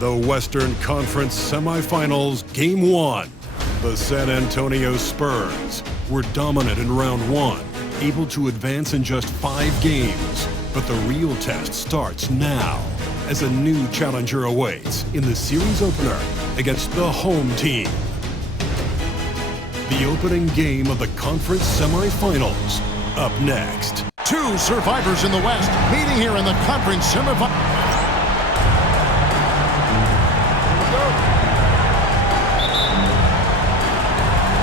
The Western Conference Semifinals, Game 1. The San Antonio Spurs were dominant in round 1, able to advance in just 5 games. But the real test starts now, as a new challenger awaits in the series opener against the home team. The opening game of the conference semifinals, up next. 2 survivors in the West meeting here in the conference semifinals.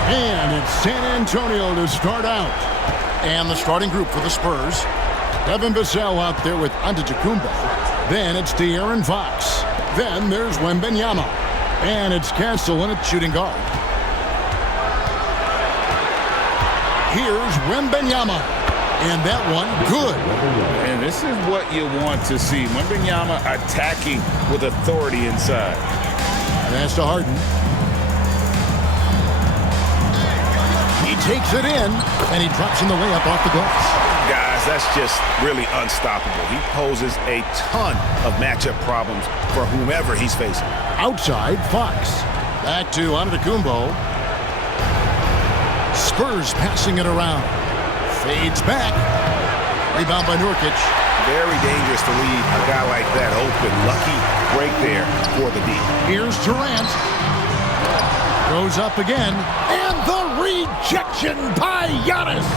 And it's San Antonio to start out. And the starting group for the Spurs. Devin Vassell out there with Antetokounmpo. Then it's De'Aaron Fox. Then there's Wemby. And it's Castellan at shooting guard. Here's Wemby. And that one, good. And this is what you want to see. Wemby attacking with authority inside. Pass to Harden. He takes it in, and he drops in the layup off the glass. Guys, that's just really unstoppable. He poses a ton of matchup problems for whomever he's facing. Outside, Fox. Back to Antetokounmpo. Spurs passing it around. Fades back. Rebound by Nurkic. Very dangerous to leave a guy like that open. Lucky break there for the D. Here's Durant. Goes up again. And the rejection by Giannis.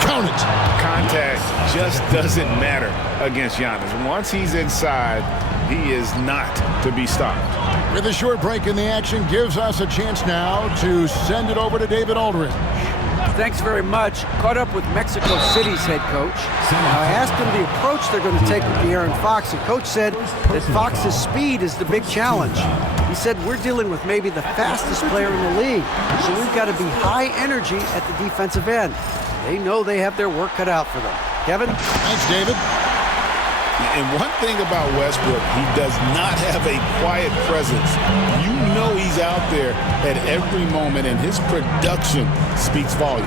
Count it. Contact just doesn't matter against Giannis. Once he's inside, he is not to be stopped. With a short break in the action, gives us a chance now to send it over to David Aldridge. Thanks very much. Caught up with Mexico City's head coach. Now, I asked him the approach they're going to take with De'Aaron Fox, and coach said that Fox's speed is the big challenge. He said, we're dealing with maybe the fastest player in the league, so we've got to be high energy at the defensive end. They know they have their work cut out for them. Kevin? Thanks, David. And one thing about Westbrook, he does not have a quiet presence. You know he's out there at every moment, and his production speaks volumes.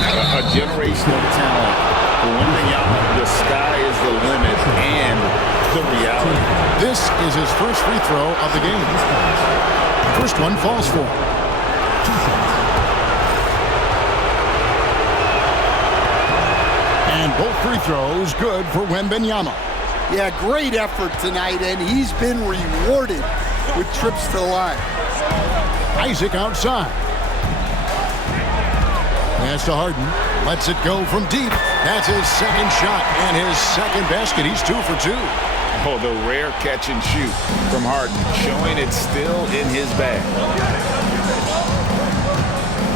A generational talent. For Wemby, the sky is the limit and the reality. This is his first free throw of the game. First one falls for him. And both free throws good for Wemby. Yeah, great effort tonight, and he's been rewarded with trips to the line. Isaac outside. Pass to Harden. Lets it go from deep. That's his second shot and his second basket. He's 2 for 2. Oh, the rare catch and shoot from Harden, showing it's still in his bag.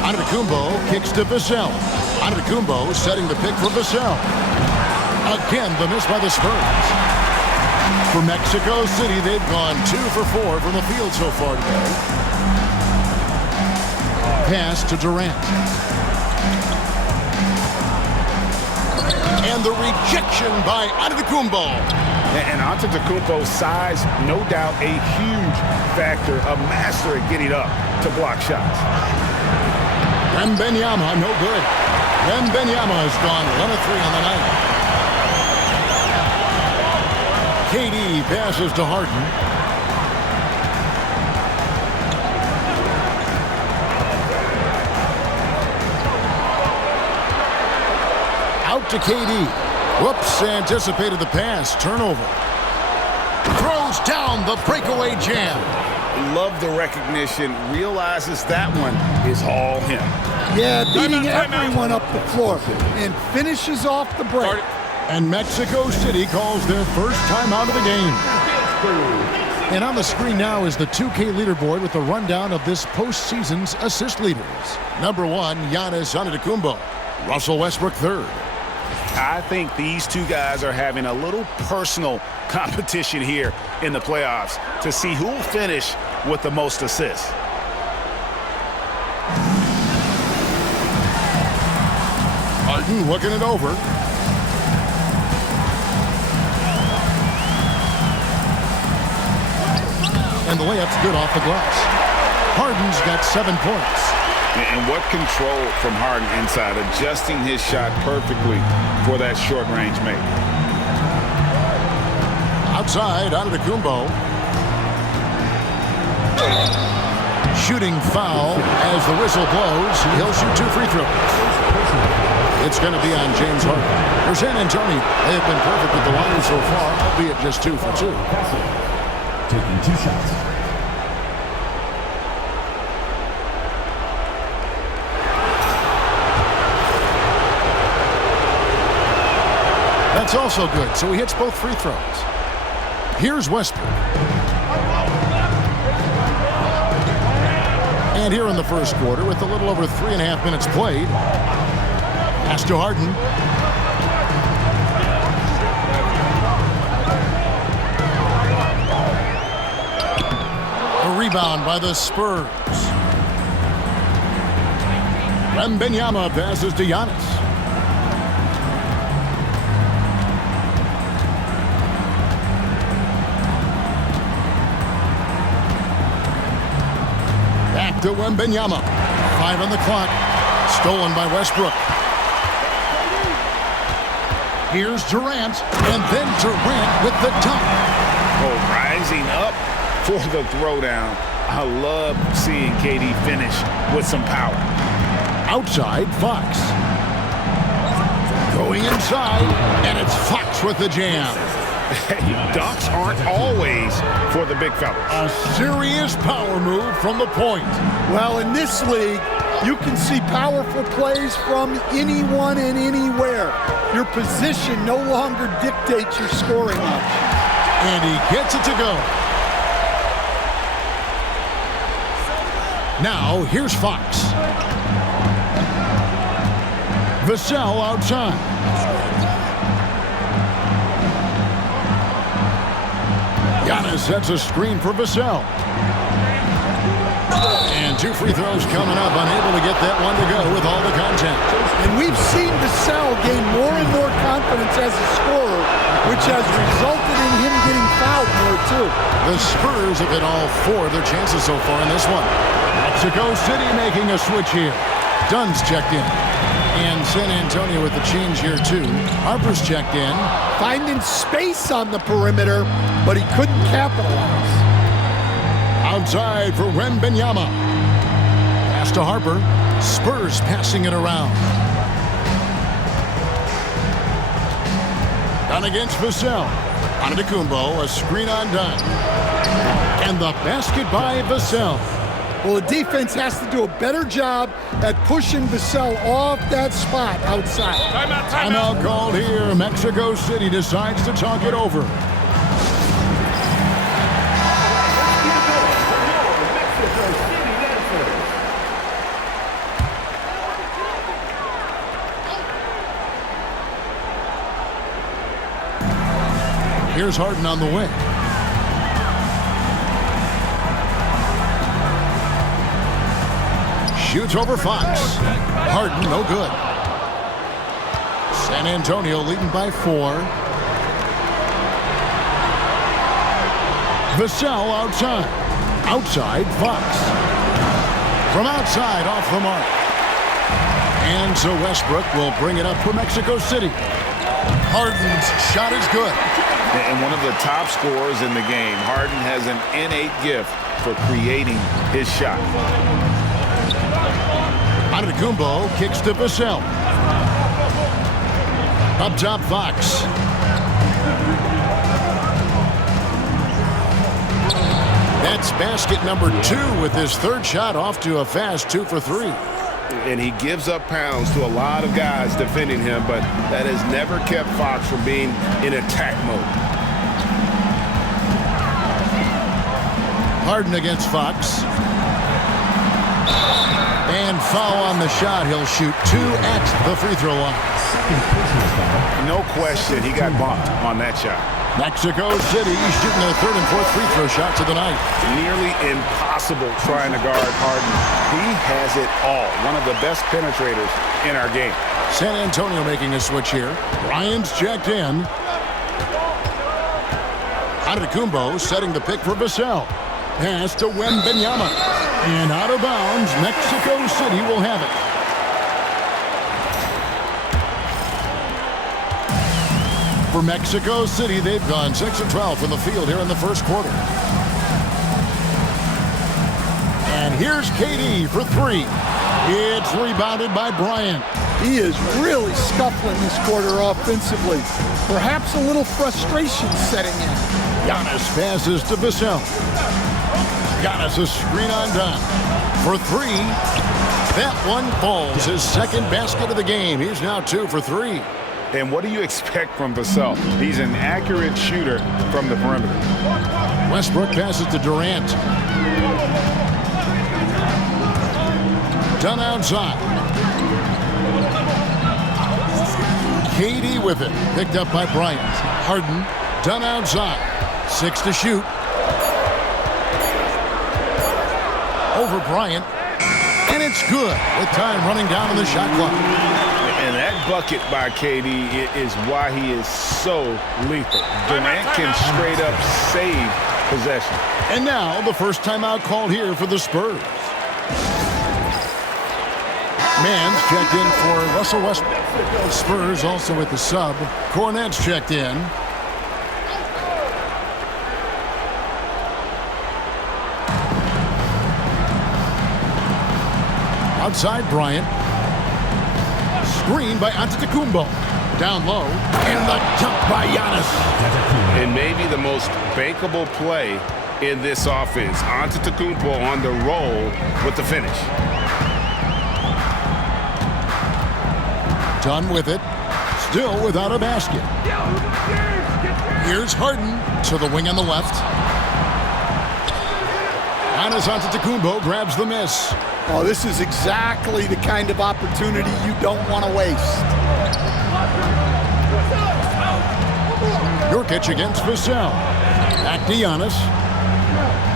Antetokounmpo kicks to Vassell. Antetokounmpo setting the pick for Vassell. Again, the miss by the Spurs. For Mexico City, they've gone 2 for 4 from the field so far today. Pass to Durant. And the rejection by Antetokounmpo. And Antetokounmpo's size, no doubt a huge factor, a master at getting up to block shots. Wemby, no good. Wemby has gone 1 of 3 on the night. KD passes to Harden. Out to KD. Whoops, anticipated the pass. Turnover. Throws down the breakaway jam. Love the recognition. Realizes that one is all him. Yeah, beating everyone up the floor and finishes off the break. And Mexico City calls their first timeout of the game. And on the screen now is the 2K leaderboard with a rundown of this postseason's assist leaders. Number 1, Giannis Antetokounmpo. Russell Westbrook 3rd. I think these two guys are having a little personal competition here in the playoffs to see who will finish with the most assists. Harden looking it over. And the layup's good off the glass. Harden's got 7 points. And what control from Harden inside, adjusting his shot perfectly for that short-range make. Outside, Antetokounmpo. Shooting foul as the whistle blows. He'll shoot 2 free throws. It's going to be on James Harden. For San Antonio, they have been perfect with the line so far, albeit just 2 for 2. Taking 2 shots. That's also good, so he hits both free throws. Here's Westbrook. And here in the first quarter, with a little over 3.5 minutes played, pass to Harden. A rebound by the Spurs. Wemby passes to Giannis. To Wemby. 5 on the clock. Stolen by Westbrook. Here's Durant. And then Durant with the dunk. Oh, rising up for the throwdown. I love seeing KD finish with some power. Outside, Fox. Going inside. And it's Fox with the jam. Dunks aren't always for the big fellas. A serious power move from the point. Well, in this league, you can see powerful plays from anyone and anywhere. Your position no longer dictates your scoring option. And he gets it to go. Now, here's Fox. Vassell outside. Giannis sets a screen for Vassell. And 2 free throws coming up, unable to get that one to go with all the contact. And we've seen Vassell gain more and more confidence as a scorer, which has resulted in him getting fouled more too. The Spurs have hit all 4 of their chances so far in this one. Mexico City making a switch here. Dunn's checked in. And San Antonio with the change here too. Harper's checked in. Finding space on the perimeter, but he couldn't capitalize. Outside for Wemby. Pass to Harper. Spurs passing it around. Dunn against Vassell. Antetokounmpo, a screen on Dunn. And the basket by Vassell. Well, the defense has to do a better job at pushing Vassell off that spot outside. Timeout called here. Mexico City decides to talk it over. Here's Harden on the wing. Shoots over Fox. Harden, no good. San Antonio leading by 4. Vassell outside. Outside, Fox. From outside, off the mark. And so Westbrook will bring it up for Mexico City. Harden's shot is good. And one of the top scorers in the game, Harden has an innate gift for creating his shot. Antetokounmpo kicks to Vassell. Up top, Fox. That's basket number 2 with his 3rd shot off to a fast 2 for 3. And he gives up pounds to a lot of guys defending him, but that has never kept Fox from being in attack mode. Harden against Fox. And foul on the shot. He'll shoot 2 at the free throw line. No question, he got bumped on that shot. Mexico City shooting their 3rd and 4th free throw shots of the night. Nearly impossible trying to guard Harden. He has it all. One of the best penetrators in our game. San Antonio making a switch here. Ryan's checked in. Antetokounmpo setting the pick for Vassell. Pass to Wemby. And out of bounds, Mexico City will have it. For Mexico City, they've gone 6 of 12 from the field here in the first quarter. And here's KD for 3. It's rebounded by Bryant. He is really scuffling this quarter offensively. Perhaps a little frustration setting in. Giannis passes to Vassell. Giannis a screen on down for 3. That one falls. His second basket of the game. He's now 2 for 3. And what do you expect from Vassell? He's an accurate shooter from the perimeter. Westbrook passes to Durant. Done outside. KD with it. Picked up by Bryant. Harden. Done outside. 6 to shoot. Over Bryant. And it's good with time running down on the shot clock. And that bucket by KD is why he is so lethal. Durant can straight up save possession. And now the first timeout called here for the Spurs. Mann's checked in for Russell Westbrook. Spurs also with the sub. Cornet's checked in. Outside Bryant. Screen by Antetokounmpo. Down low. And the jump by Giannis. And maybe the most bankable play in this offense. Antetokounmpo on the roll with the finish. Done with it. Still without a basket. Here's Harden to the wing on the left. Giannis Antetokounmpo grabs the miss. Oh, this is exactly the kind of opportunity you don't want to waste. Nurkic against Vassell. Back to Giannis.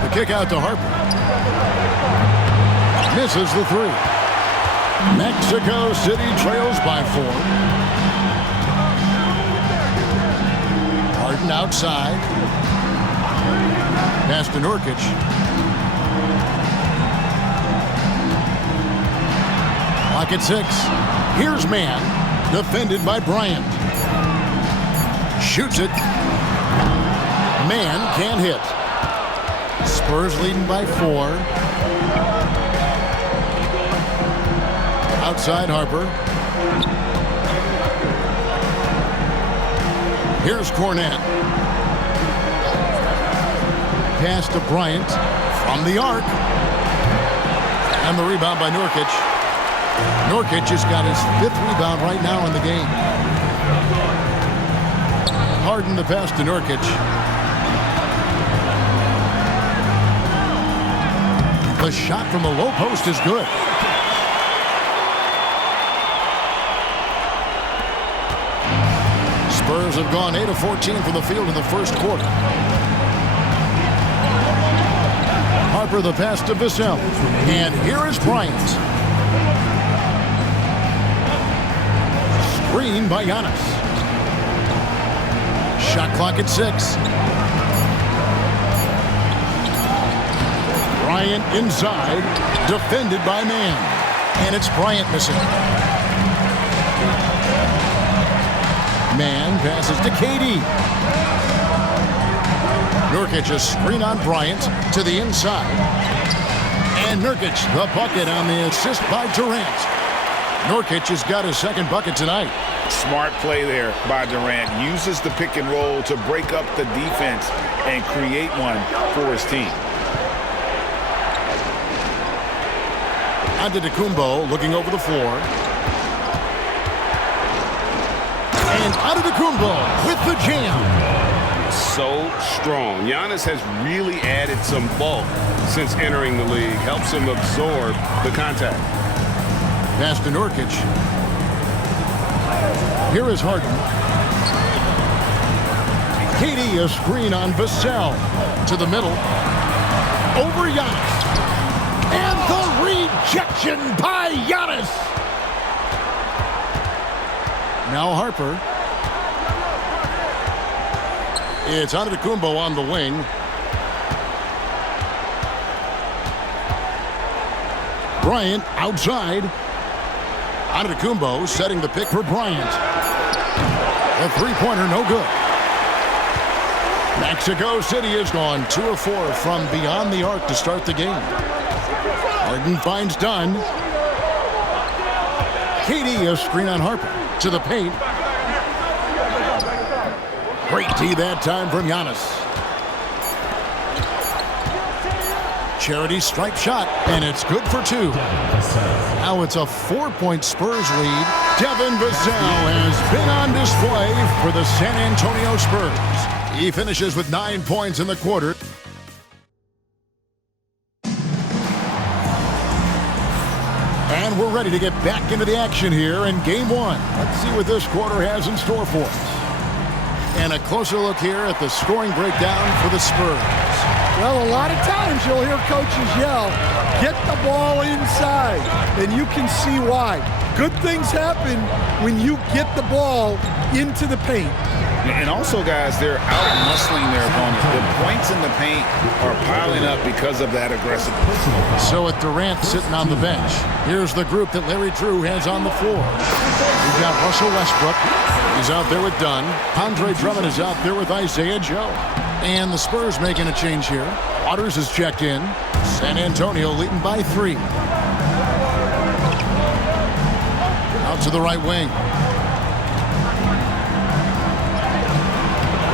The kick out to Harper. Misses the 3. Mexico City trails by 4. Harden outside. Pass to Nurkic. Clock at 6. Here's Mann. Defended by Bryant. Shoots it. Mann can't hit. Spurs leading by 4. Outside Harper. Here's Cornet. Pass to Bryant from the arc. And the rebound by Nurkic. Nurkic has got his 5th rebound right now in the game. Harden the pass to Nurkic. The shot from the low post is good. Spurs have gone 8 of 14 from the field in the first quarter. Harper the pass to Vassell. And here is Bryant. Screen by Giannis. Shot clock at 6. Bryant inside. Defended by Mann. And it's Bryant missing. Mann passes to KD. Nurkic a screen on Bryant to the inside. And Nurkic the bucket on the assist by Durant. Nurkic has got his 2nd bucket tonight. Smart play there by Durant. Uses the pick and roll to break up the defense and create one for his team. Antetokounmpo looking over the floor. And Antetokounmpo with the jam. So strong. Giannis has really added some bulk since entering the league. Helps him absorb the contact. Pass to Nurkic. Here is Harden. KD a screen on Vassell. To the middle. Over Giannis. And the rejection by Giannis. Now Harper. It's Antetokounmpo on the wing. Bryant outside. Antetokounmpo setting the pick for Bryant. The three-pointer no good. Mexico City has gone 2 of 4 from beyond the arc to start the game. Harden finds Dunn. KD a screen on Harper to the paint. Great D that time from Giannis. Charity stripe shot, and it's good for 2. Now it's a 4-point Spurs lead. Devin Vassell has been on display for the San Antonio Spurs. He finishes with 9 points in the quarter. And we're ready to get back into the action here in Game 1. Let's see what this quarter has in store for us. And a closer look here at the scoring breakdown for the Spurs. Well, a lot of times you'll hear coaches yell, get the ball inside, and you can see why. Good things happen when you get the ball into the paint. And also, guys, they're out-muscling their opponent. The points in the paint are piling up because of that aggressiveness. So with Durant sitting on the bench, here's the group that Larry Drew has on the floor. We've got Russell Westbrook. He's out there with Dunn. Andre Drummond is out there with Isaiah Joe. And the Spurs making a change here. Waters is checked in. San Antonio leading by 3. Out to the right wing.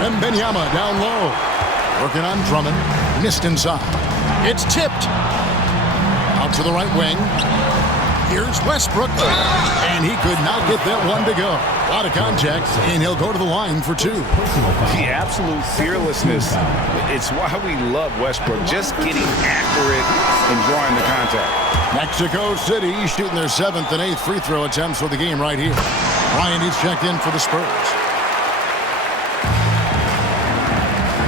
Wembenyama down low. Working on Drummond. Missed inside. It's tipped. Out to the right wing. Here's Westbrook. And he could not get that one to go. A lot of contact, and he'll go to the line for 2. The absolute fearlessness. It's why we love Westbrook. Just getting accurate and drawing the contact. Mexico City shooting their 7th and 8th free throw attempts for the game right here. Ryan is checked in for the Spurs.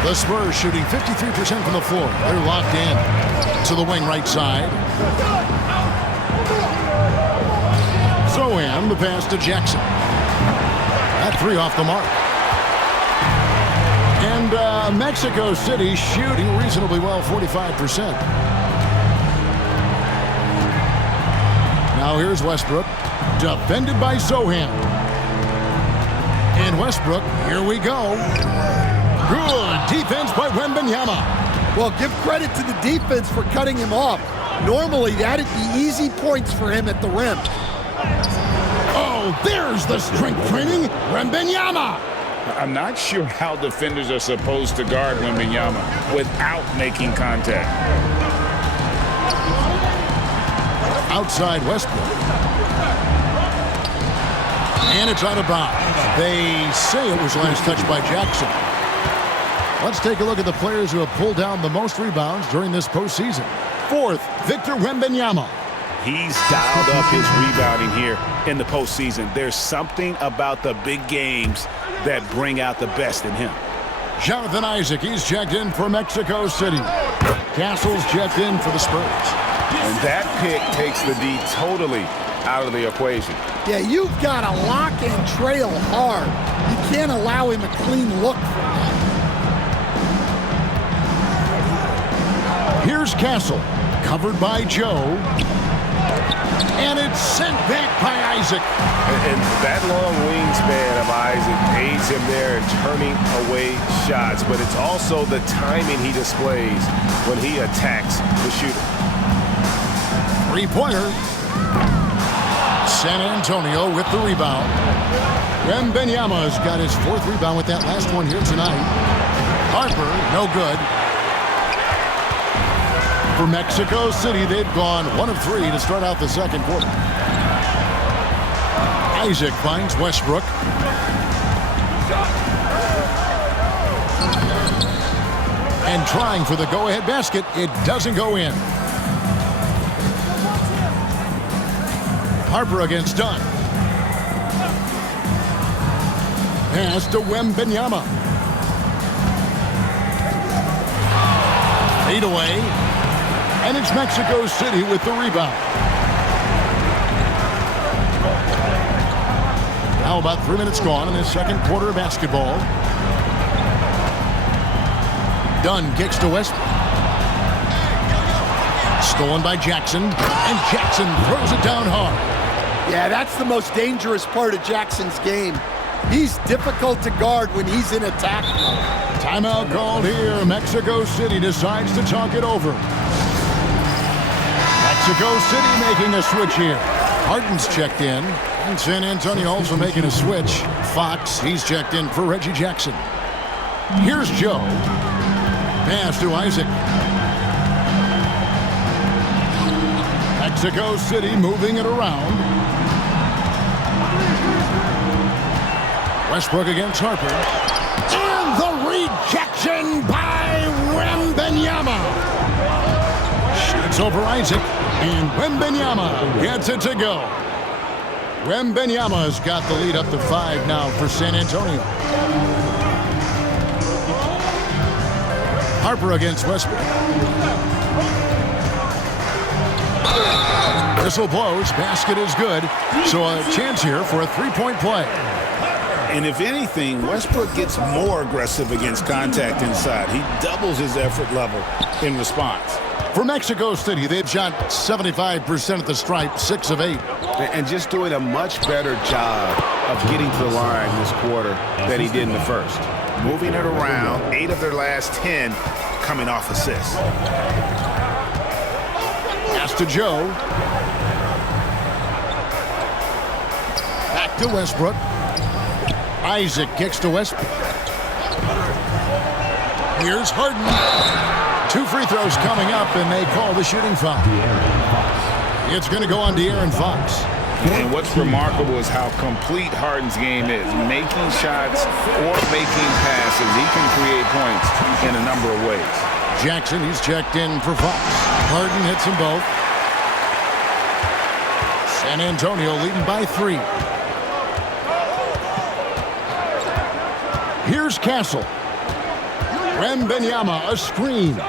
The Spurs shooting 53% from the floor. They're locked in. To the wing right side. Zohan, the pass to Jackson. That 3 off the mark. And Mexico City shooting reasonably well, 45%. Now here's Westbrook. Defended by Zohan. And Westbrook, here we go. Good defense by Wembenyama. Well, give credit to the defense for cutting him off. Normally, that'd be easy points for him at the rim. Oh, there's the strength training. Wembenyama. I'm not sure how defenders are supposed to guard Wembenyama without making contact. Outside Westbrook. And it's out of bounds. They say it was last touched by Jackson. Let's take a look at the players who have pulled down the most rebounds during this postseason. 4th, Victor Wembanyama. He's dialed up his rebounding here in the postseason. There's something about the big games that bring out the best in him. Jonathan Isaac, he's checked in for Mexico City. Castle's checked in for the Spurs. And that pick takes the D totally out of the equation. Yeah, you've got to lock and trail hard. You can't allow him a clean look from that. Here's Castle, covered by Joe. And it's sent back by Isaac. And that long wingspan of Isaac aids him there in turning away shots, but it's also the timing he displays when he attacks the shooter. 3-pointer. San Antonio with the rebound. Wembenyama's got his 4th rebound with that last one here tonight. Harper, no good. For Mexico City, they've gone 1 of 3 to start out the second quarter. Isaac finds Westbrook. And trying for the go-ahead basket, it doesn't go in. Harper against Dunn. Pass to Wembenyama. Fade away. And it's Mexico City with the rebound. Now about 3 minutes gone in the second quarter of basketball. Dunn kicks to Westbrook. Stolen by Jackson, and Jackson throws it down hard. Yeah, that's the most dangerous part of Jackson's game. He's difficult to guard when he's in attack mode. Timeout called here. Mexico City decides to talk it over. Mexico City making a switch here. Harden's checked in. And San Antonio also making a switch. Fox, he's checked in for Reggie Jackson. Here's Joe. Pass to Isaac. Mexico City moving it around. Westbrook against Harper. And the rejection by Wembenyama. Shoots over Isaac. And Wembenyama gets it to go. Wembenyama's got the lead up to 5 now for San Antonio. Harper against Westbrook. Whistle blows. Basket is good. So a chance here for a three-point play. And if anything, Westbrook gets more aggressive against contact inside. He doubles his effort level in response. For Mexico City, they've shot 75% at the stripe, 6 of 8. And just doing a much better job of getting to the line this quarter than he did in the first. Moving it around, 8 of their last 10 coming off assists. Pass to Joe. Back to Westbrook. Isaac kicks to Westbrook. Here's Harden. 2 free throws coming up, and they call the shooting foul. It's going to go on De'Aaron Fox. And what's remarkable is how complete Harden's game is. Making shots or making passes, he can create points in a number of ways. Jackson, he's checked in for Fox. Harden hits them both. San Antonio leading by 3. Here's Castle. Wembenyama, a screen.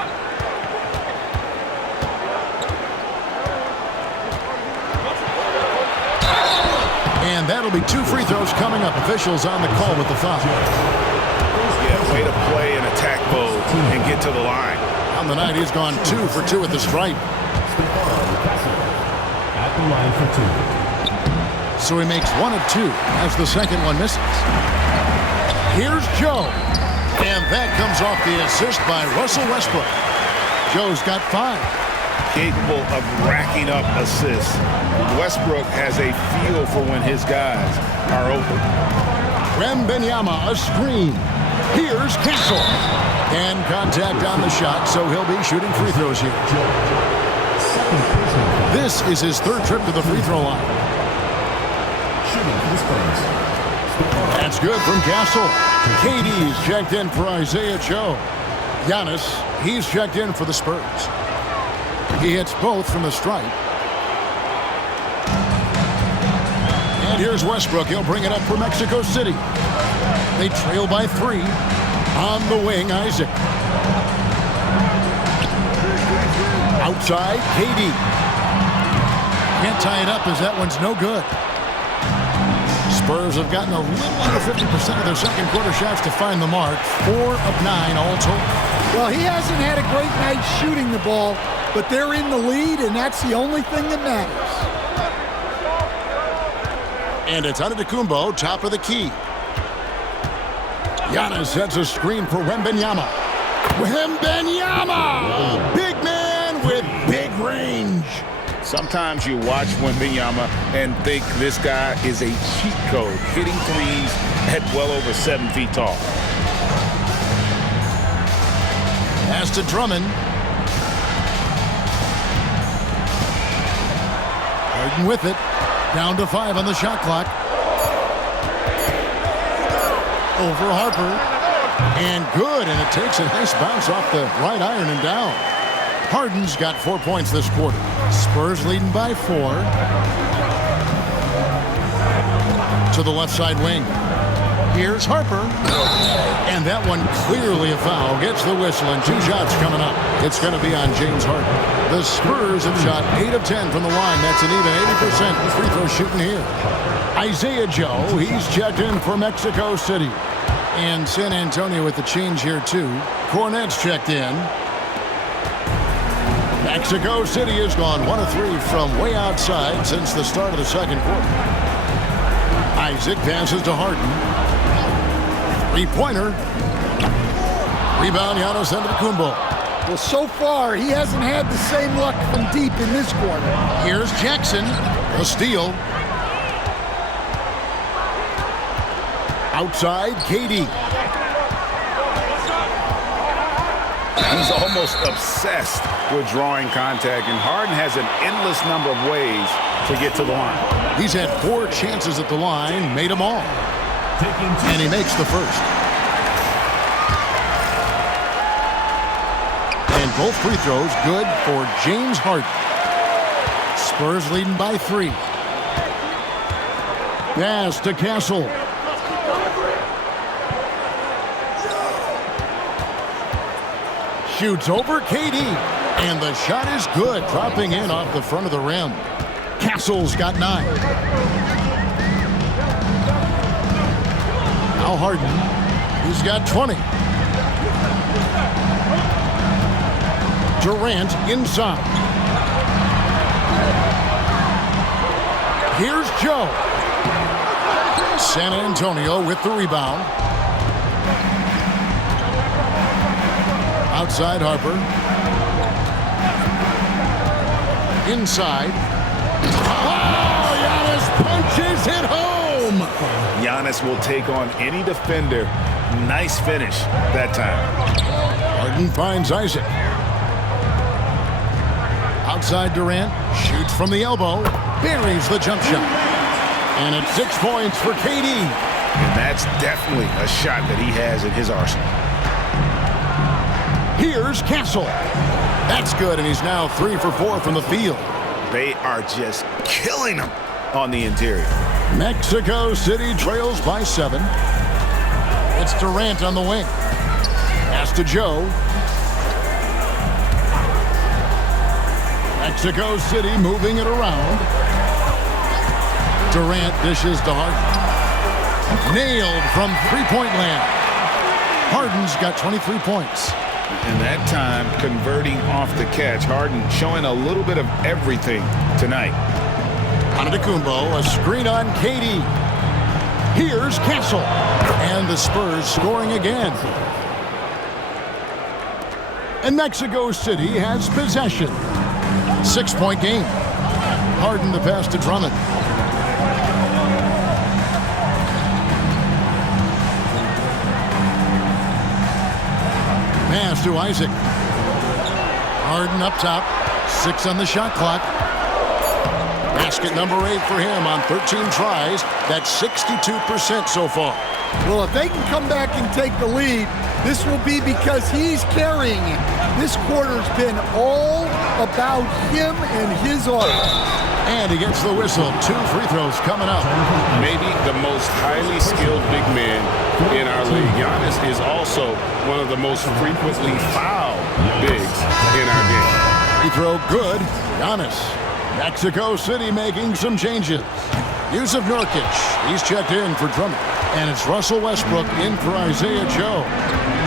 And that'll be 2 free throws coming up. Officials on the call with the foul. Yeah, way to play in attack mode and get to the line. On the night, he's gone 2 for 2 at the stripe. At the line for 2. So he makes 1 of 2 as the second one misses. Here's Joe. And that comes off the assist by Russell Westbrook. Joe's got 5. Capable of racking up assists. Westbrook has a feel for when his guys are open. Wembenyama, a screen. Here's Castle. And contact on the shot, so he'll be shooting free throws here. This is his 3rd trip to the free throw line. Shooting for the Spurs. That's good from Castle. KD's checked in for Isaiah Joe. Giannis, he's checked in for the Spurs. He hits both from the stripe. And here's Westbrook. He'll bring it up for Mexico City. They trail by 3. On the wing, Isaac. Outside, KD. Can't tie it up as that one's no good. Spurs have gotten a little under 50% of their second quarter shots to find the mark. 4 of 9 all told. Well, he hasn't had a great night shooting the ball, but they're in the lead, and that's the only thing that matters. And it's Antetokounmpo, top of the key. Giannis sets a screen for Wembenyama. Wembenyama! Big man with big range. Sometimes you watch Wembenyama and think this guy is a cheat code, hitting threes at well over 7 feet tall. Pass to Drummond. Harden with it. Down to 5 on the shot clock. Over Harper. And good, and it takes a nice bounce off the right iron and down. Harden's got 4 points this quarter. Spurs leading by 4. To the left side wing. Here's Harper. And that one clearly a foul. Gets the whistle, and 2 shots coming up. It's going to be on James Harden. The Spurs have shot 8 of 10 from the line. That's an even 80% free throw shooting here. Isaiah Joe, he's checked in for Mexico City. And San Antonio with the change here, too. Cornette's checked in. Mexico City has gone 1 of 3 from way outside since the start of the second quarter. Isaac passes to Harden. Three-pointer. Rebound, Giannis Antetokounmpo. Well, so far, he hasn't had the same luck from deep in this quarter. Here's Jackson. A steal. Outside, KD. He's almost obsessed with drawing contact, and Harden has an endless number of ways to get to the line. He's had 4 chances at the line, made them all. And he makes the first. And both free throws good for James Harden. Spurs leading by 3. Pass to Castle. Shoots over KD. And the shot is good, dropping in off the front of the rim. Castle's got 9. Now Harden. He's got 20. Durant inside. Here's Joe. San Antonio with the rebound. Outside Harper. Inside. Oh, Giannis punches it home. Giannis will take on any defender. Nice finish that time. Harden finds Isaac. Outside Durant. Shoots from the elbow. Buries the jump shot. And it's 6 points for KD. And that's definitely a shot that he has in his arsenal. Here's Castle. That's good, and he's now 3 for 4 from the field. They are just killing him on the interior. Mexico City trails by 7. It's Durant on the wing. Pass to Joe. Mexico City moving it around. Durant dishes to Harden. Nailed from three-point land. Harden's got 23 points. And that time, converting off the catch. Harden showing a little bit of everything tonight. Antetokounmpo, a screen on KD. Here's Castle. And the Spurs scoring again. And Mexico City has possession. 6-point game. Harden the pass to Drummond. Pass to Isaac. Harden up top. 6 on the shot clock. Basket number 8 for him on 13 tries. That's 62% so far. Well, if they can come back and take the lead, this will be because he's carrying it. This quarter's been all about him and his offense. And he gets the whistle. 2 free throws coming up. Maybe the most highly skilled big man in our league. Giannis is also one of the most frequently fouled bigs in our game. Free throw good. Giannis. Mexico City making some changes. Use of Nurkic. He's checked in for Drummond. And it's Russell Westbrook in for Isaiah Joe.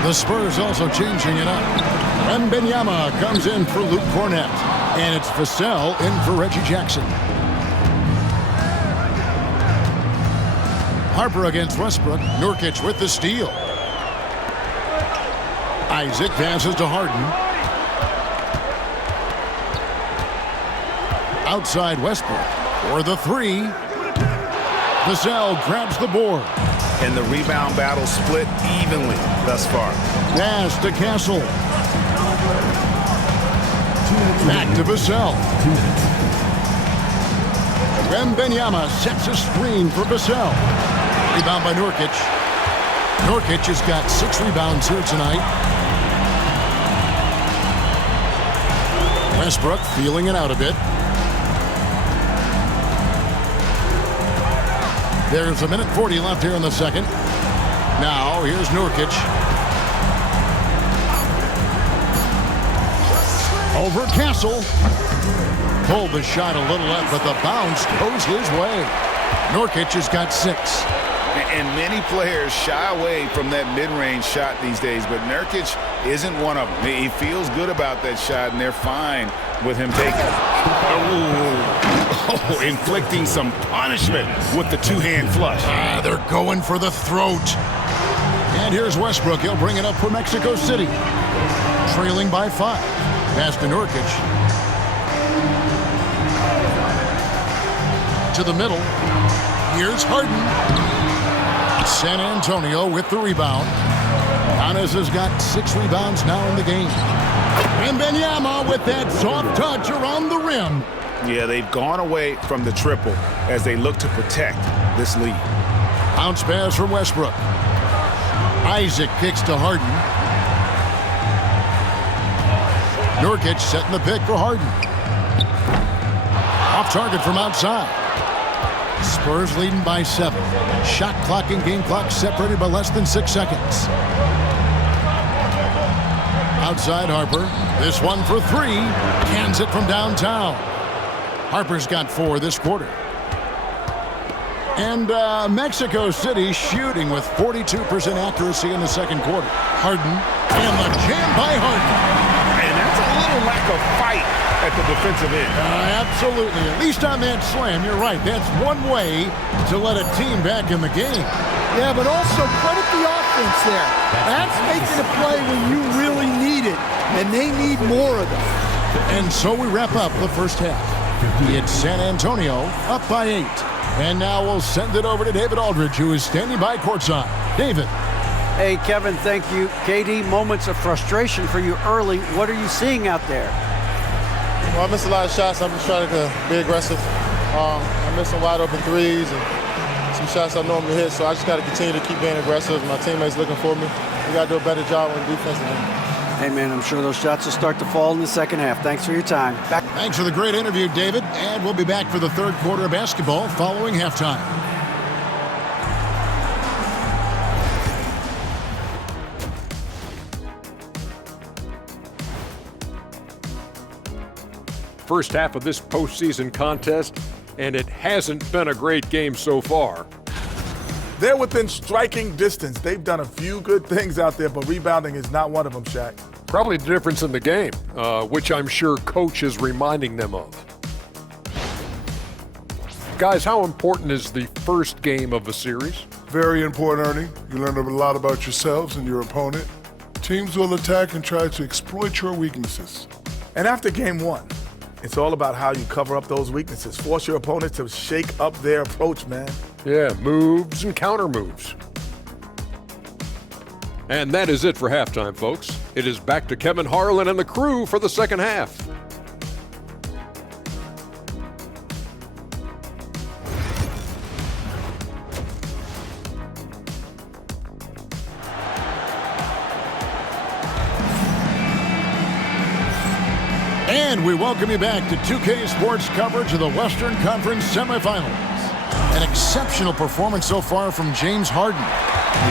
The Spurs also changing it up. Wemby comes in for Luke Cornett. And it's Vassell in for Reggie Jackson. Harper against Westbrook. Nurkic with the steal. Isaac passes to Harden. Outside Westbrook for the 3. Vassell grabs the board. And the rebound battle split evenly thus far. Pass to Castle. Back to Vassell. Wemby sets a screen for Vassell. Rebound by Nurkic. Nurkic has got 6 rebounds here tonight. Westbrook feeling it out a bit. There's 1:40 left here in the second. Now, here's Nurkic. Over Castle. Pulled the shot a little left, but the bounce goes his way. Nurkic has got 6. And many players shy away from that mid-range shot these days, but Nurkic isn't one of them. He feels good about that shot, and they're fine with him taking it. Oh, inflicting some punishment with the two-hand flush. They're going for the throat. And here's Westbrook. He'll bring it up for Mexico City. Trailing by 5. Pass to Nurkic. To the middle. Here's Harden. San Antonio with the rebound. Giannis has got 6 rebounds now in the game. Wemby with that soft touch around the rim. Yeah, they've gone away from the triple as they look to protect this lead. Bounce pass from Westbrook. Isaac kicks to Harden. Nurkic setting the pick for Harden. Off target from outside. Spurs leading by 7. Shot clock and game clock separated by less than 6 seconds. Outside Harper. This one for 3. Cans it from downtown. Harper's got 4 this quarter. And Mexico City shooting with 42% accuracy in the second quarter. Harden and the jam by Harden. And that's a little lack of fight at the defensive end. Absolutely. At least on that slam, you're right. That's one way to let a team back in the game. Yeah, but also credit the offense there. That's making a play when you really need it, and they need more of them. And so we wrap up the first half. It's San Antonio up by 8. And now we'll send it over to David Aldridge, who is standing by courtside. David. Hey, Kevin, thank you. KD, moments of frustration for you early. What are you seeing out there? Well, I missed a lot of shots. I'm just trying to be aggressive. I missed some wide open threes and some shots I normally hit, so I just got to continue to keep being aggressive. My teammates looking for me. We got to do a better job on defense. Hey, man, I'm sure those shots will start to fall in the second half. Thanks for your time. Thanks for the great interview, David. And we'll be back for the third quarter of basketball following halftime. First half of this postseason contest, and it hasn't been a great game so far. They're within striking distance. They've done a few good things out there, but rebounding is not one of them, Shaq. Probably the difference in the game, which I'm sure Coach is reminding them of. Guys, how important is the first game of a series? Very important, Ernie. You learn a lot about yourselves and your opponent. Teams will attack and try to exploit your weaknesses. And after game 1, it's all about how you cover up those weaknesses. Force your opponent to shake up their approach, man. Yeah, moves and counter moves. And that is it for halftime, folks. It is back to Kevin Harlan and the crew for the second half. And we welcome you back to 2K Sports coverage of the Western Conference semifinals. An exceptional performance so far from James Harden.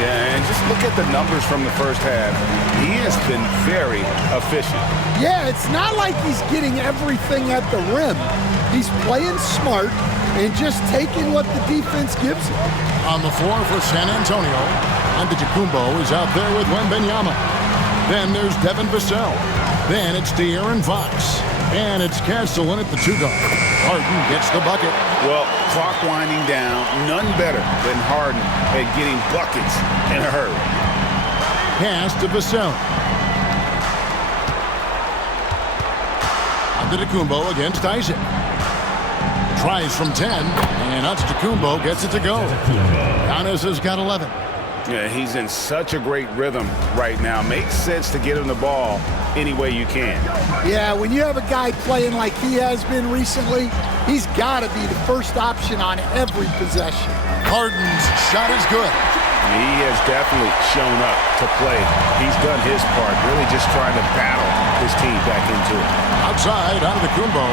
Yeah, and just look at the numbers from the first half. He has been very efficient. Yeah, it's not like he's getting everything at the rim. He's playing smart and just taking what the defense gives him. On the floor for San Antonio, Antetokounmpo is out there with Wemby. Then there's Devin Vassell. Then it's De'Aaron Fox. And it's Castleton at the 2-guard. Harden gets the bucket. Well, clock winding down, none better than Harden at getting buckets in a hurry. Pass to Vassell. Antetokounmpo against Isaac. Tries from 10, and Antetokounmpo gets it to go. Giannis has got 11. Yeah, he's in such a great rhythm right now. Makes sense to get him the ball any way you can. Yeah, when you have a guy playing like he has been recently, he's got to be the first option on every possession. Harden's shot is good. He has definitely shown up to play. He's done his part, really just trying to battle his team back into it. Outside, Antetokounmpo.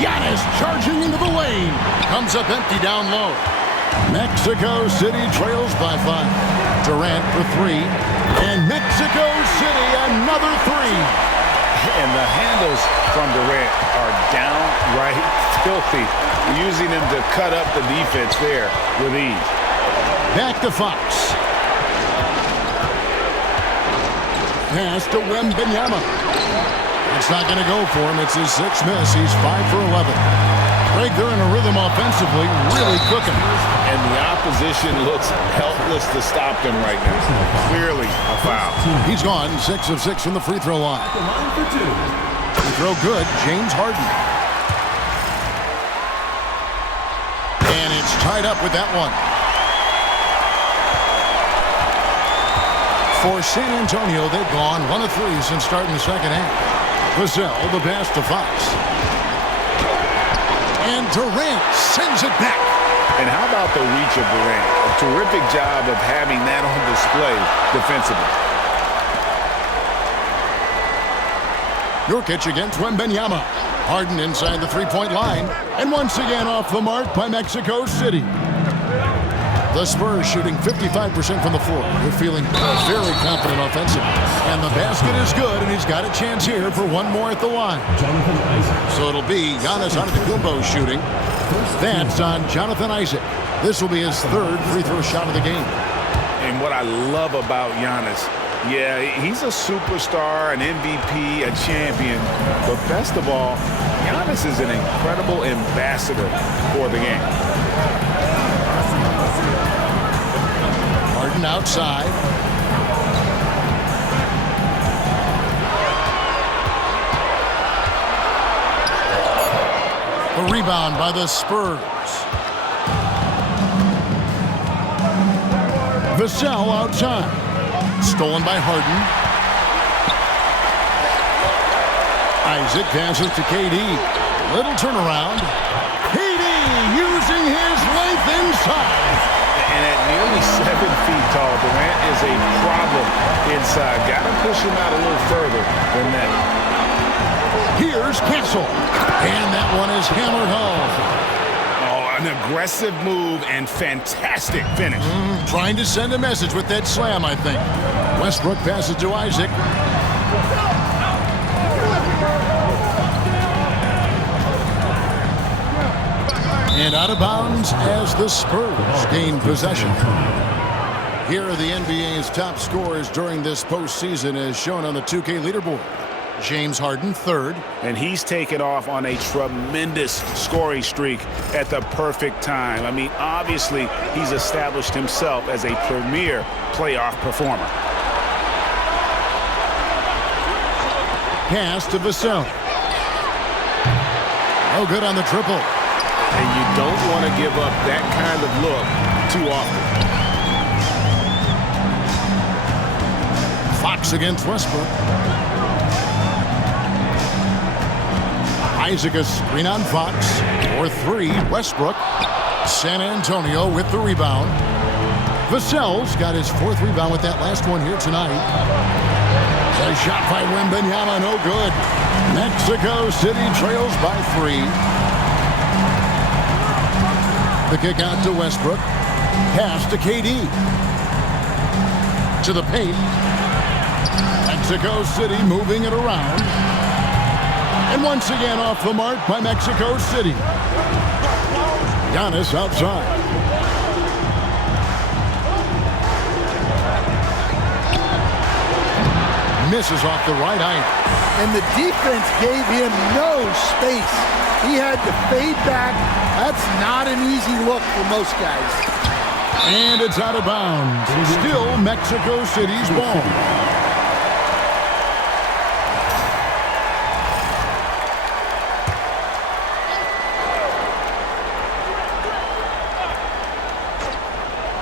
Giannis charging into the lane. Comes up empty down low. Mexico City trails by 5. Durant for 3. And Mexico City another 3. And the handles from Durant are downright filthy, using him to cut up the defense there with ease. Back to Fox. Pass to Wemby. It's not going to go for him. It's his 6th miss. He's 5 for 11. Greg, they're in a rhythm offensively, really cooking. And the opposition looks helpless to stop them right now. Clearly a foul. He's gone 6 of 6 from the free throw line. Free throw good, James Harden. And it's tied up with that one. For San Antonio, they've gone 1 of 3 since starting the second half. Vassell, the pass to Fox. And Durant sends it back. And how about the reach of Durant? A terrific job of having that on display defensively. Nurkic against Wembanyama. Harden inside the three-point line. And once again off the mark by Mexico City. The Spurs shooting 55% from the floor. They're feeling very confident offensively. And the basket is good, and he's got a chance here for one more at the line. So it'll be Giannis Antetokounmpo shooting. That's on Jonathan Isaac. This will be his 3rd free throw shot of the game. And what I love about Giannis, yeah, he's a superstar, an MVP, a champion. But best of all, Giannis is an incredible ambassador for the game. Harden outside. The rebound by the Spurs. Vassell outside. Stolen by Harden. Isaac passes to KD. Little turnaround. KD using his length inside. And at nearly 7 feet tall, Durant is a problem inside. Got to push him out a little further than that. Here's Castle. And that one is hammered home. Oh, an aggressive move and fantastic finish. Trying to send a message with that slam, I think. Westbrook passes to Isaac. And out of bounds as the Spurs gain possession. Here are the NBA's top scorers during this postseason as shown on the 2K leaderboard. James Harden, 3rd. And he's taken off on a tremendous scoring streak at the perfect time. I mean, obviously, he's established himself as a premier playoff performer. Pass to Vassell. Oh, good on the triple. And you don't want to give up that kind of look too often. Fox against Westbrook. Isaac a screen on Fox. For 3, Westbrook. San Antonio with the rebound. Vassell's got his 4th rebound with that last one here tonight. A shot by Wembanyama, no good. Mexico City trails by 3. The kick out to Westbrook. Pass to KD. To the paint. Mexico City moving it around. And once again off the mark by Mexico City. Giannis outside. Misses off the right iron. And the defense gave him no space. He had to fade back. That's not an easy look for most guys. And it's out of bounds. Still Mexico City's ball.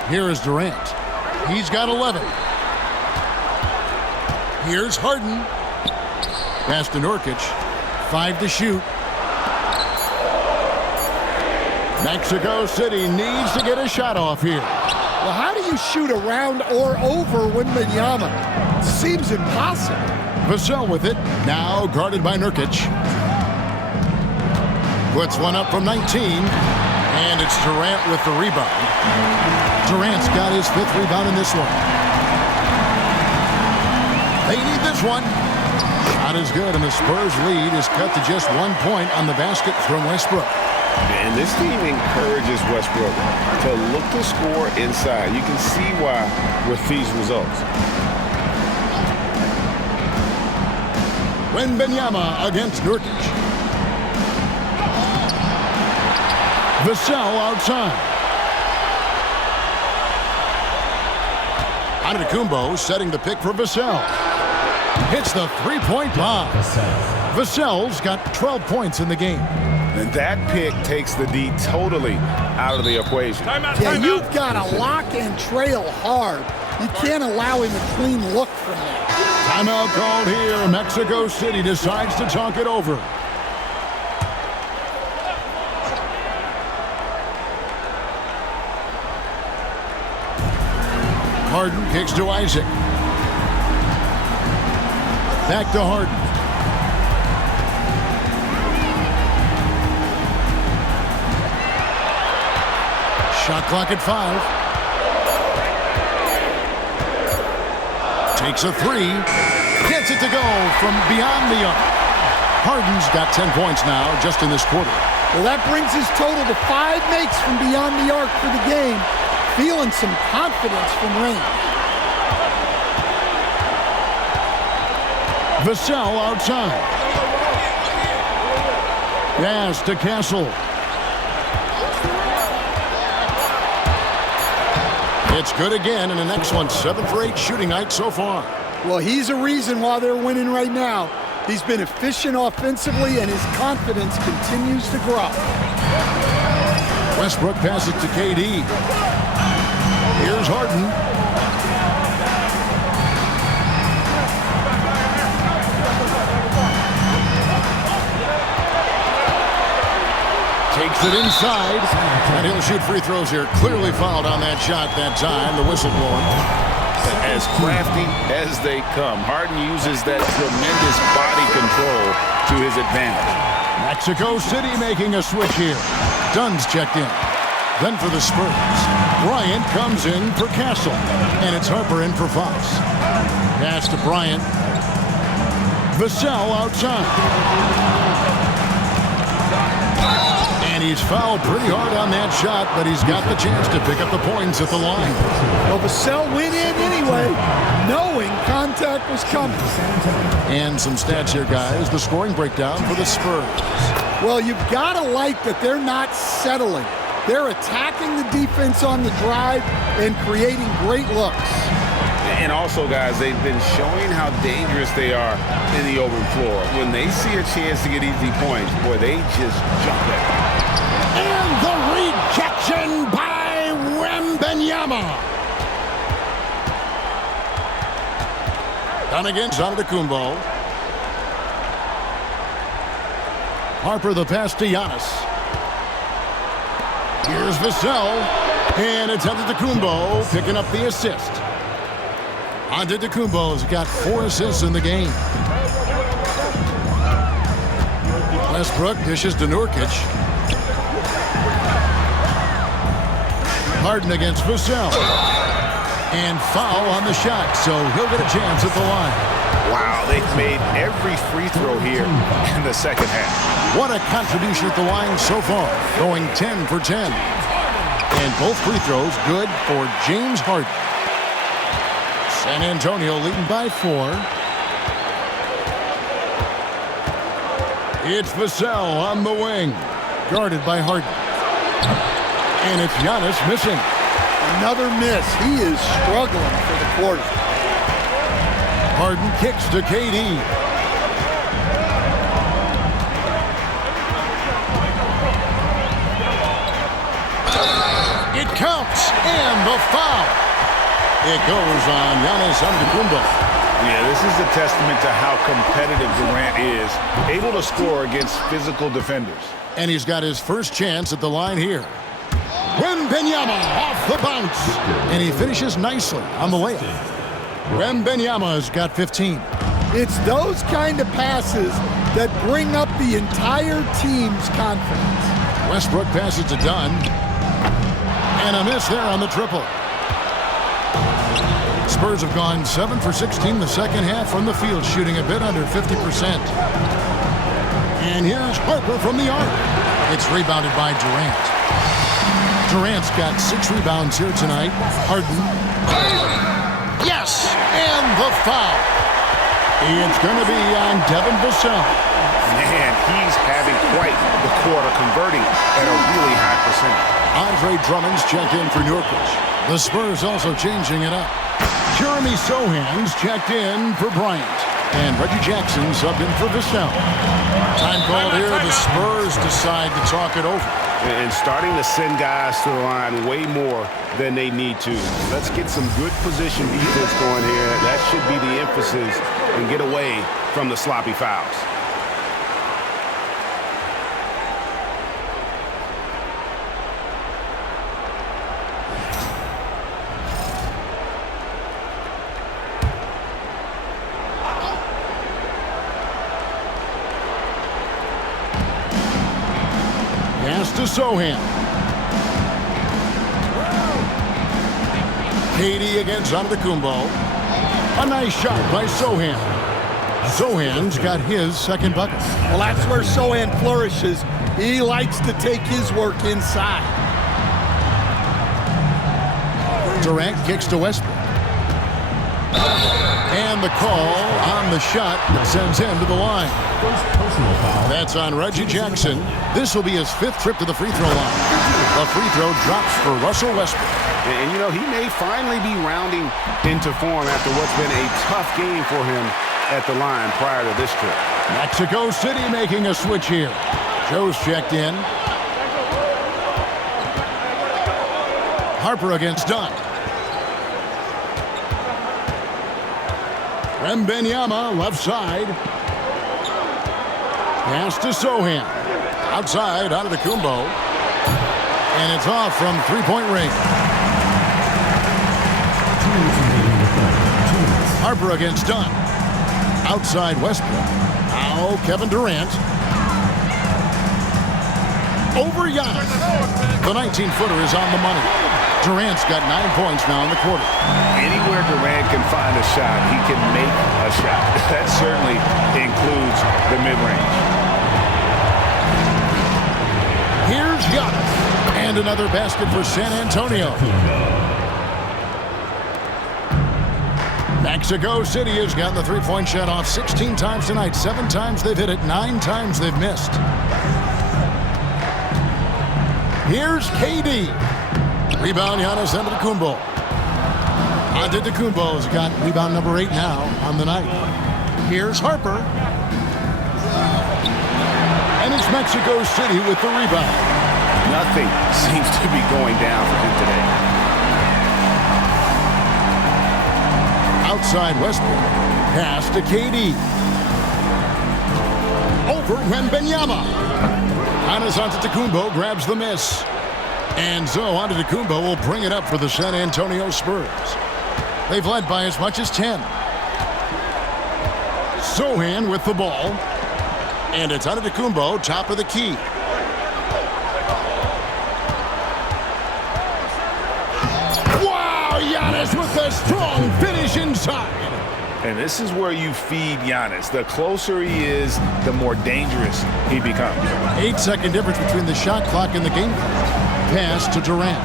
Here is Durant. He's got 11. Here's Harden. Pass to Nurkic. 5 to shoot. Mexico City needs to get a shot off here. Well, how do you shoot around or over Wembanyama? Seems impossible. Vassell with it. Now guarded by Nurkic. Puts one up from 19. And it's Durant with the rebound. Durant's got his 5th rebound in this one. They need this one. Shot is good, and the Spurs lead is cut to just 1 point on the basket from Westbrook. And this team encourages Westbrook to look to score inside. You can see why with these results. Wemby against Nurkic. Vassell outside. Antetokounmpo setting the pick for Vassell. Hits the three-point bomb. Vassell's got 12 points in the game. And that pick takes the D totally out of the equation. You've got to lock and trail hard. You can't allow him a clean look from there. Timeout called here. Mexico City decides to talk it over. Harden kicks to Isaac. Back to Harden. Shot clock at 5. Takes a three. Gets it to go from beyond the arc. Harden's got 10 points now just in this quarter. Well, that brings his total to 5 makes from beyond the arc for the game. Feeling some confidence from range. Vassell outside. Yes, to Castle. It's good again, and an excellent 7 for 8 shooting night so far. Well, he's a reason why they're winning right now. He's been efficient offensively, and his confidence continues to grow. Westbrook passes to KD. Here's Harden. Takes it inside, and he'll shoot free throws here. Clearly fouled on that shot that time. The whistle blowing. As crafty as they come, Harden uses that tremendous body control to his advantage. Mexico City making a switch here. Dunn's checked in. Then for the Spurs, Bryant comes in for Castle, and it's Harper in for Fox. Pass to Bryant. Vassell outside. And he's fouled pretty hard on that shot, but he's got the chance to pick up the points at the line. Well, Vassell went in anyway, knowing contact was coming. And some stats here, guys. The scoring breakdown for the Spurs. Well, you've got to like that they're not settling. They're attacking the defense on the drive and creating great looks. And also, guys, they've been showing how dangerous they are in the open floor. When they see a chance to get easy points, boy, they just jump it. And the rejection by Wemby. Done against Antetokounmpo. Harper the pass to Giannis. Here's Vassell, and it's Antetokounmpo picking up the assist. Antetokounmpo's got 4 assists in the game. Westbrook dishes to Nurkic. Harden against Vassell. And foul on the shot, so he'll get a chance at the line. Wow, they've made every free throw here in the second half. What a contribution at the line so far, going 10 for 10. And both free throws good for James Harden. San Antonio leading by 4. It's Vassell on the wing, guarded by Harden. And it's Giannis missing. Another miss. He is struggling for the quarter. Harden kicks to KD. It counts, and the foul. It goes on Giannis Antetokounmpo. Yeah, this is a testament to how competitive Durant is, able to score against physical defenders. And he's got his first chance at the line here. Wemby off the bounce. And he finishes nicely on the layup. Wemby has got 15. It's those kind of passes that bring up the entire team's confidence. Westbrook passes to Dunn. And a miss there on the triple. Spurs have gone 7 for 16 the second half from the field, shooting a bit under 50%. And here's Harper from the arc. It's rebounded by Durant. Durant's got 6 rebounds here tonight. Harden. Yes! And the foul. It's going to be on Devin Vassell. Man, he's having quite the quarter, converting at a really high percentage. Andre Drummond's checked in for Nurkic. The Spurs also changing it up. Jeremy Sohan's checked in for Bryant. And Reggie Jackson subbed in for Vassell. Time called here. The Spurs decide to talk it over. And starting to send guys to the line way more than they need to. Let's get some good position defense going here. That should be the emphasis and get away from the sloppy fouls. Pass to Sohan. KD against Antetokounmpo. A nice shot by Sohan. Sohan's got his second bucket. Well, that's where Sohan flourishes. He likes to take his work inside. Durant kicks to Westbrook. And the call on the shot that sends him to the line. That's on Reggie Jackson. This will be his 5th trip to the free throw line. The free throw drops for Russell Westbrook. And, you know, he may finally be rounding into form after what's been a tough game for him at the line prior to this trip. Mexico City making a switch here. Joe's checked in. Harper against Dunn. Wembenyama left side. Pass to Sohan. Outside, out of the Kumbo. And it's off from three-point range. Harper against Dunn. Outside Westbrook. Now Kevin Durant. Over Giannis. The 19-footer is on the money. Durant's got 9 points now in the quarter. Anywhere Durant can find a shot, he can make a shot. That certainly includes the mid-range. Here's Giannis. And another basket for San Antonio. Mexico City has gotten the three-point shot off 16 times tonight. 7 times they've hit it, 9 times they've missed. Here's KD. Rebound, Giannis Antetokounmpo. Antetokounmpo's got rebound number 8 now on the night. Here's Harper. And it's Mexico City with the rebound. Nothing seems to be going down for him today. Outside Westbrook. Pass to KD. Over Wembenyama. Giannis Antetokounmpo grabs the miss. And so Antetokounmpo will bring it up for the San Antonio Spurs. They've led by as much as 10. Sohan with the ball. And it's Antetokounmpo, top of the key. Wow, Giannis with a strong finish inside. And this is where you feed Giannis. The closer he is, the more dangerous he becomes. 8-second difference between the shot clock and the game clock. Pass to Durant.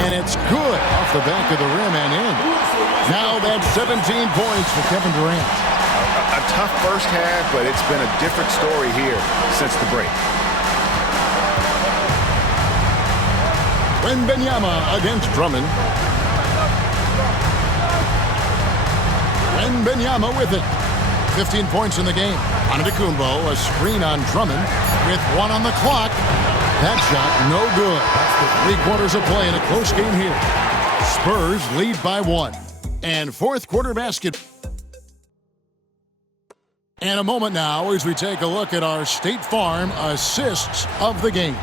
And it's good off the back of the rim and in. Now that's 17 points for Kevin Durant. A tough first half, but it's been a different story here since the break. Wembenyama against Drummond. Wembenyama with it. 15 points in the game. Antetokounmpo, a screen on Drummond with 1 on the clock. That shot, no good. 3 quarters of play in a close game here. Spurs lead by 1. And fourth quarter basket. And a moment now as we take a look at our State Farm assists of the game.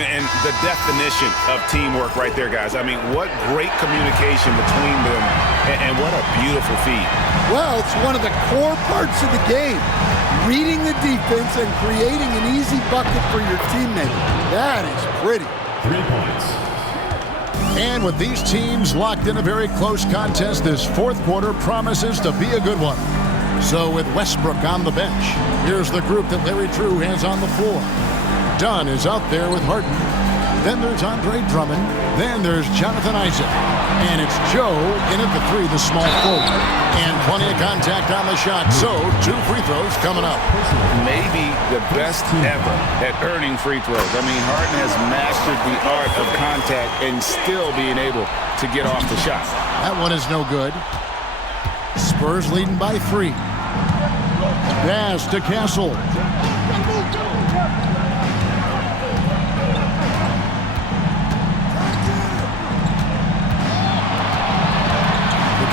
And the definition of teamwork right there, guys. I mean, what great communication between them, and what a beautiful feed. Well, it's one of the core parts of the game. Reading the defense and creating an easy bucket for your teammate. That is pretty. 3 points. And with these teams locked in a very close contest, this fourth quarter promises to be a good one. So with Westbrook on the bench, here's the group that Larry Drew has on the floor. Dunn is out there with Harden. Then there's Andre Drummond. Then there's Jonathan Isaac. And it's Joe in at the three, the small forward. And plenty of contact on the shot. So 2 free throws coming up. Maybe the best ever at earning free throws. I mean, Harden has mastered the art of contact and still being able to get off the shot. That one is no good. Spurs leading by 3. Pass to Castle.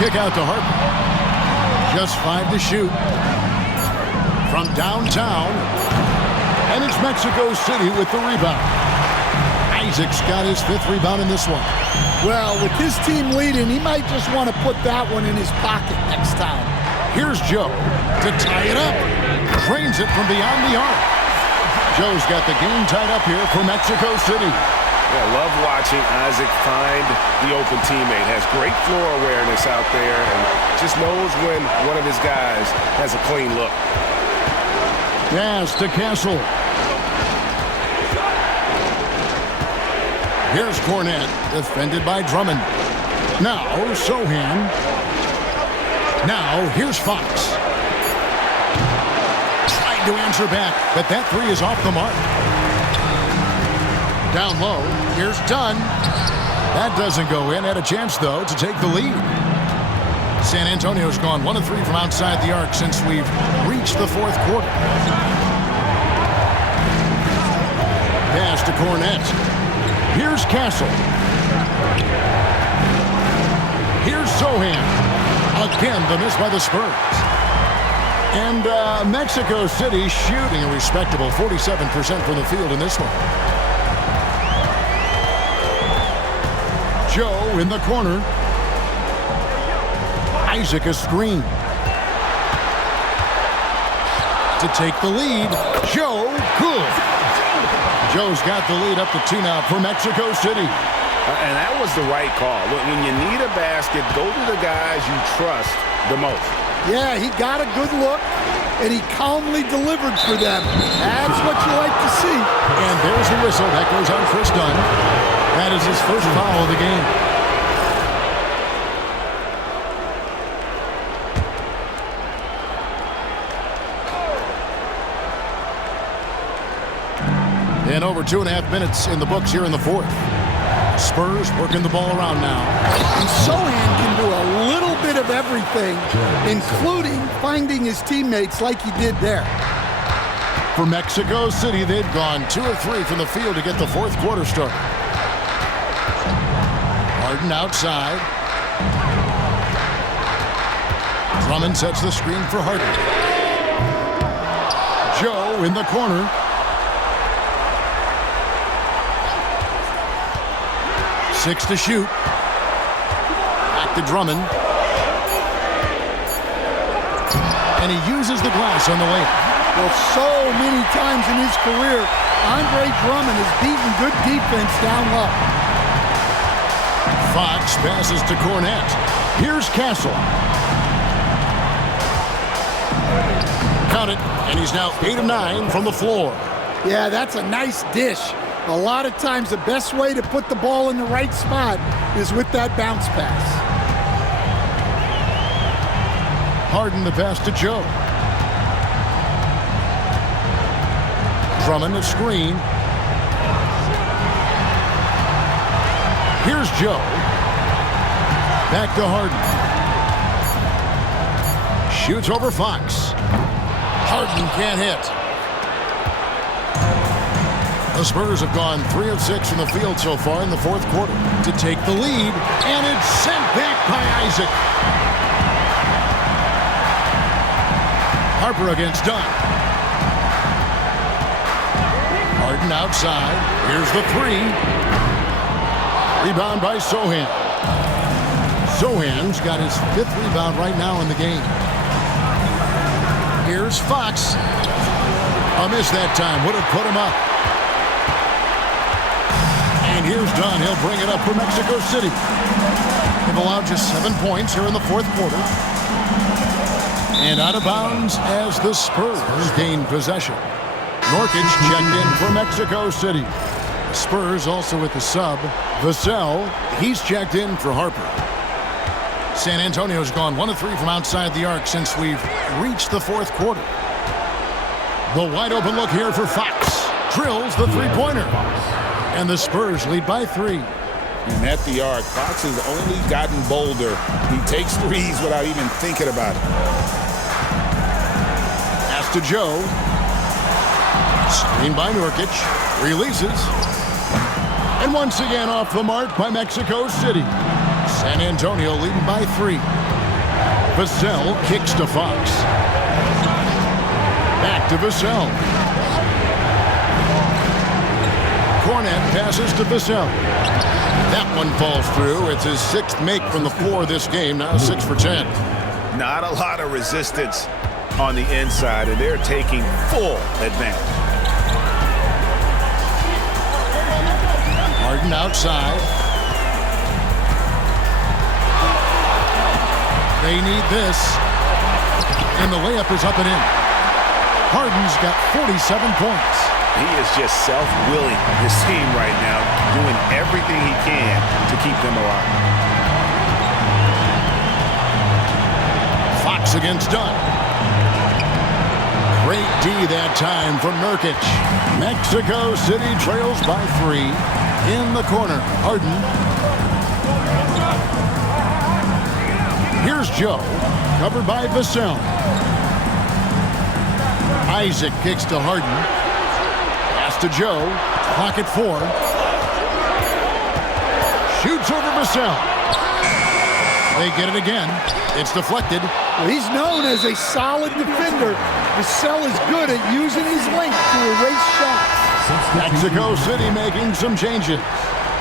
Kick out to Harden. Just 5 to shoot. From downtown. And it's Mexico City with the rebound. Isaac's got his 5th rebound in this one. Well, with his team leading, he might just want to put that one in his pocket next time. Here's Joe to tie it up. Drains it from beyond the arc. Joe's got the game tied up here for Mexico City. Yeah, love watching Isaac find the open teammate. Has great floor awareness out there and just knows when one of his guys has a clean look. Pass to Castle. Here's Cornette, defended by Drummond. Now, Sohan. Now, here's Fox. Trying to answer back, but that 3 is off the mark. Down low, here's Dunn. That doesn't go in. Had a chance, though, to take the lead. San Antonio's gone 1 of 3 from outside the arc since we've reached the 4th quarter. Pass to Cornette. Here's Castle. Here's Sohan. Again, the miss by the Spurs. And Mexico City shooting a respectable 47% from the field in this one. Joe in the corner. Isaac a screen. To take the lead. Joe, good. Joe's got the lead up to 2 now for Mexico City. And that was the right call. When you need a basket, go to the guys you trust the most. Yeah, he got a good look, and he calmly delivered for them. That's what you like to see. And there's the whistle. That goes on Chris Dunn. That is his first foul of the game. And over 2.5 minutes in the books here in the 4th. Spurs working the ball around now. And Sohan can do a little bit of everything, including finding his teammates like he did there. For Mexico City, they've gone 2 of 3 from the field to get the 4th quarter started. Harden outside. Drummond sets the screen for Harden. Joe in the corner. Six to shoot. Back to Drummond. And he uses the glass on the layup. Well, so many times in his career, Andre Drummond has beaten good defense down low. Fox passes to Cornette. Here's Castle. Count it, and he's now 8 of 9 from the floor. Yeah, that's a nice dish. A lot of times the best way to put the ball in the right spot is with that bounce pass. Harden the pass to Joe. Drummond a screen. Here's Joe. Back to Harden. Shoots over Fox. Harden can't hit. The Spurs have gone 3 of 6 from the field so far in the 4th quarter to take the lead, and it's sent back by Isaac. Harper against Dunn. Harden outside. Here's the 3. Rebound by Sohan. Sohan's got his 5th rebound right now in the game. Here's Fox. A miss that time. Would have put him up. And here's Dunn. He'll bring it up for Mexico City. They've allowed just 7 points here in the 4th quarter. And out of bounds as the Spurs gain possession. Nurkic checked in for Mexico City. The Spurs also with the sub. Vassell, he's checked in for Harper. San Antonio's gone 1 of 3 from outside the arc since we've reached the fourth quarter. The wide open look here for Fox. Drills the three-pointer. And the Spurs lead by 3. And at the arc, Fox has only gotten bolder. He takes threes without even thinking about it. Pass to Joe. Screen by Nurkic. Releases. And once again off the mark by Mexico City. San Antonio leading by 3. Vassell kicks to Fox. Back to Vassell. Cornet passes to Vassell. That one falls through. It's his 6th make from the floor this game. Now 6 for 10. Not a lot of resistance on the inside, and they're taking full advantage. Harden outside. They need this. And the layup is up and in. Harden's got 47 points. He is just self-willing, this team right now, doing everything he can to keep them alive. Fox against Dunn. Great D that time from Nurkic. Mexico City trails by 3. In the corner, Harden. Here's Joe, covered by Vassell. Isaac kicks to Harden. Pass to Joe, clock at 4. Shoots over Vassell. They get it again. It's deflected. Well, he's known as a solid defender. Vassell is good at using his length to erase shots. Mexico City making some changes.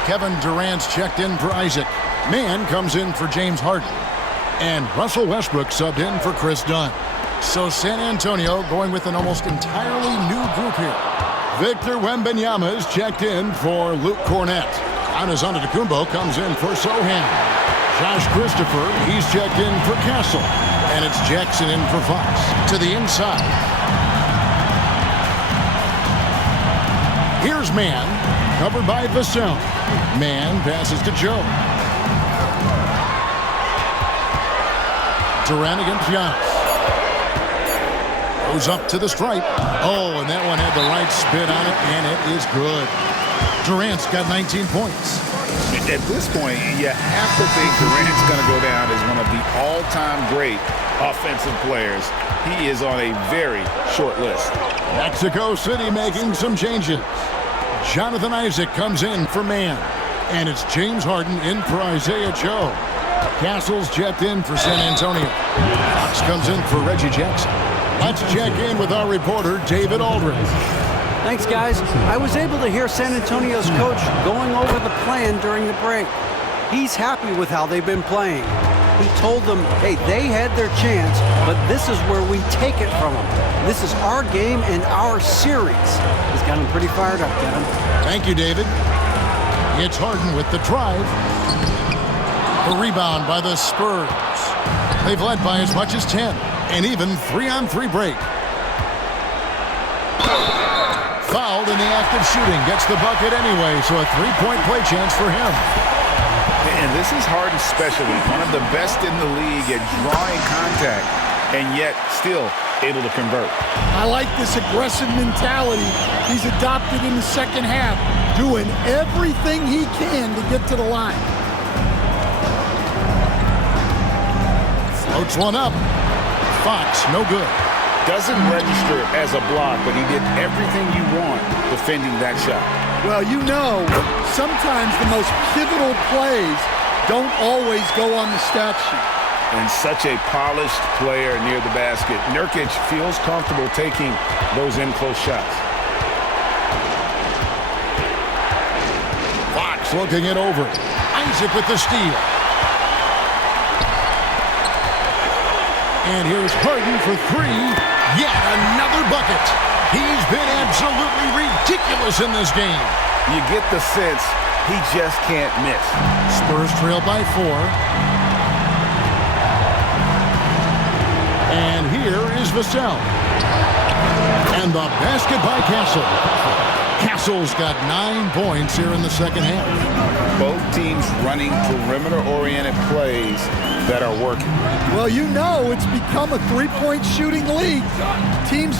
Kevin Durant's checked in for Isaac. Mann comes in for James Harden. And Russell Westbrook subbed in for Chris Dunn. So San Antonio going with an almost entirely new group here. Victor Wembanyama is checked in for Luke Cornett. Giannis Antetokounmpo comes in for Sohan. Josh Christopher, he's checked in for Castle. And it's Jackson in for Fox. To the inside. Here's Mann, covered by Vassell. Mann passes to Joe. Durant against Giannis. Goes up to the stripe. Oh, and that one had the right spin on it, and it is good. Durant's got 19 points. At this point, you have to think Durant's going to go down as one of the all-time great offensive players. He is on a very short list. Mexico City making some changes. Jonathan Isaac comes in for Mann. And it's James Harden in for Isaiah Joe. Castle's checked in for San Antonio. Fox comes in for Reggie Jackson. Let's check in with our reporter, David Aldridge. Thanks, guys. I was able to hear San Antonio's coach going over the plan during the break. He's happy with how they've been playing. He told them, hey, they had their chance, but this is where we take it from them. This is our game and our series. He's got them pretty fired up, Kevin. Thank you, David. It's Harden with the drive. The rebound by the Spurs. They've led by as much as 10, and even 3-on-3 break. Fouled in the act of shooting. Gets the bucket anyway, so a 3-point play chance for him. And this is Harden's specialty, one of the best in the league at drawing contact, and yet still able to convert. I like this aggressive mentality he's adopted in the second half, doing everything he can to get to the line. Floats one up. Fox, no good. Doesn't register as a block, but he did everything you want defending that shot. Well, you know, sometimes the most pivotal plays don't always go on the stat sheet. And such a polished player near the basket. Nurkic feels comfortable taking those in-close shots. Fox looking it over. Isaac with the steal. And here's Harden for 3. Yet another bucket. He's been absolutely ridiculous in this game. You get the sense he just can't miss. Spurs trail by 4. And here is Vassell. And the basket by Castle. Castle's got 9 points here in the second half. Both teams running perimeter-oriented plays that are working. Well, you know it's become a three-point shooting league. Teams